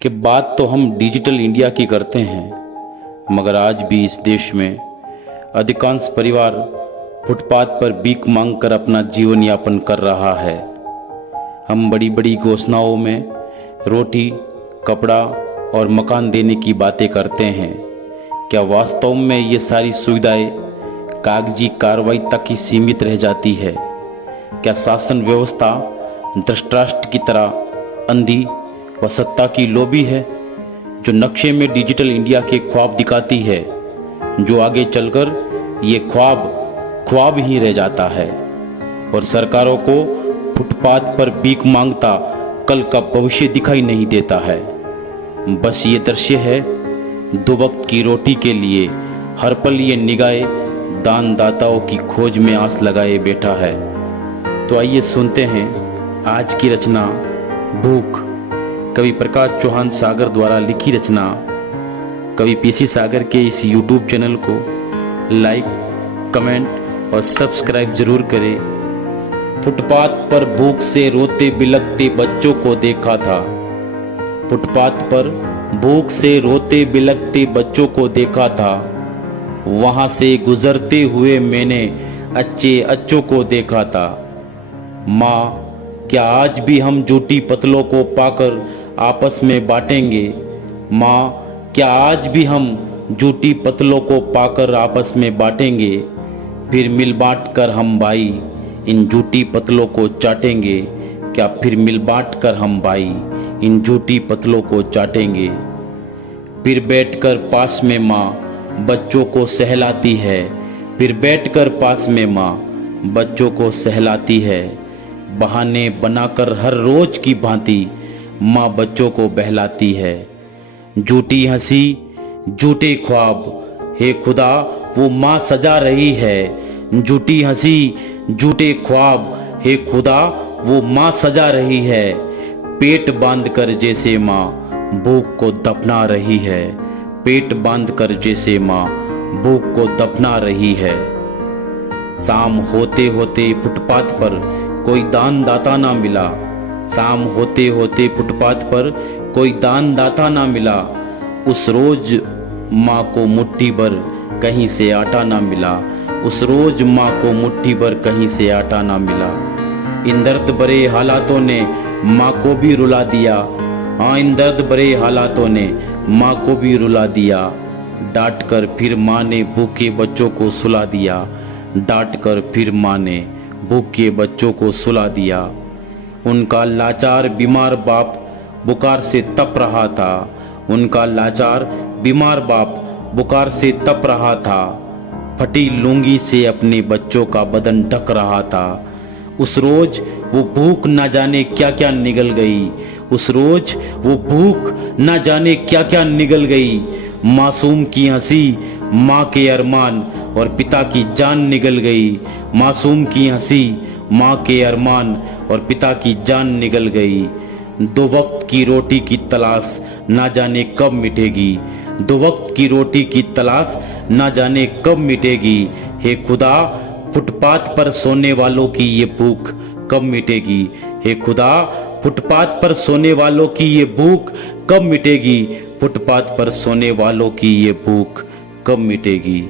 कि बात तो हम डिजिटल इंडिया की करते हैं, मगर आज भी इस देश में अधिकांश परिवार फुटपाथ पर भीख मांगकर अपना जीवन यापन कर रहा है। हम बड़ी बड़ी घोषणाओं में रोटी, कपड़ा और मकान देने की बातें करते हैं। क्या वास्तव में ये सारी सुविधाएं कागजी कार्रवाई तक ही सीमित रह जाती है? क्या शासन व्यवस्था धृतराष्ट्र की तरह अंधी व सत्ता की लोभी है, जो नक्शे में डिजिटल इंडिया के ख्वाब दिखाती है, जो आगे चलकर ये ख्वाब ही रह जाता है और सरकारों को फुटपाथ पर भीख मांगता कल का भविष्य दिखाई नहीं देता है। बस ये दृश्य है दो वक्त की रोटी के लिए हर पल ये निगाहें दानदाताओं की खोज में आस लगाए बैठा है। तो आइए सुनते हैं आज की रचना भूख, कवि प्रकाश चौहान सागर द्वारा लिखी रचना। कवि पीसी सागर के इस यूट्यूब चैनल को लाइक, कमेंट और सब्सक्राइब जरूर करें। फुटपाथ पर भूख से रोते बिलखते बच्चों को देखा था। फुटपाथ पर भूख से रोते बिलखते बच्चों को देखा था। वहां से गुजरते हुए मैंने अच्छों को देखा था। माँ, क्या आज भी हम झूठी पतलों को पाकर आपस में बांटेंगे? माँ, क्या आज भी हम झूठी पतलों को पाकर आपस में बांटेंगे? फिर मिल बांट कर हम भाई इन झूठी पतलों को चाटेंगे। क्या फिर मिल बांट कर हम भाई इन झूठी पतलों को चाटेंगे? फिर बैठकर पास में माँ बच्चों को सहलाती है। फिर बैठकर पास में माँ बच्चों को सहलाती है। बहाने बनाकर हर रोज की भांति माँ बच्चों को बहलाती है। झूठी हंसी, झूठे ख्वाब, हे खुदा वो माँ सजा रही है। झूठी हंसी, झूठे ख्वाब, हे खुदा वो माँ सजा रही है। पेट बांध कर जैसे माँ भूख को दफना रही है। पेट बांध कर जैसे माँ भूख को दफना रही है। शाम होते होते फुटपाथ पर कोई दान दाता ना मिला। शाम होते होते फुटपाथ पर कोई दान दाता ना मिला। उस रोज माँ को मुट्ठी भर कहीं से आटा ना मिला। उस रोज माँ को मुट्ठी भर कहीं से आटा ना मिला। इन दर्द भरे हालातों ने माँ को भी रुला दिया। हाँ, इन दर्द भरे हालातों ने माँ को भी रुला दिया। डांट कर फिर माँ ने भूखे बच्चों को सुला दिया। डांट कर फिर माँ ने भूखे बच्चों को सुला दिया। उनका लाचार बीमार बाप बुखार से तप रहा था। उनका लाचार बीमार बाप बुखार से तप रहा था। फटी लुंगी से अपने बच्चों का बदन ढक रहा था। उस रोज वो भूख न जाने क्या क्या निगल गई। उस रोज वो भूख न जाने क्या क्या निगल गई। मासूम की हंसी, माँ के अरमान और पिता की जान निगल गई। मासूम की हंसी, माँ के अरमान और पिता की जान निगल गई। दो वक्त की रोटी की तलाश ना जाने कब मिटेगी। दो वक्त की रोटी की तलाश ना जाने कब मिटेगी। हे खुदा, फुटपाथ पर सोने वालों की ये भूख कब मिटेगी? हे खुदा, फुटपाथ पर सोने वालों की ये भूख कब मिटेगी? फुटपाथ पर सोने वालों की ये भूख कब मिटेगी?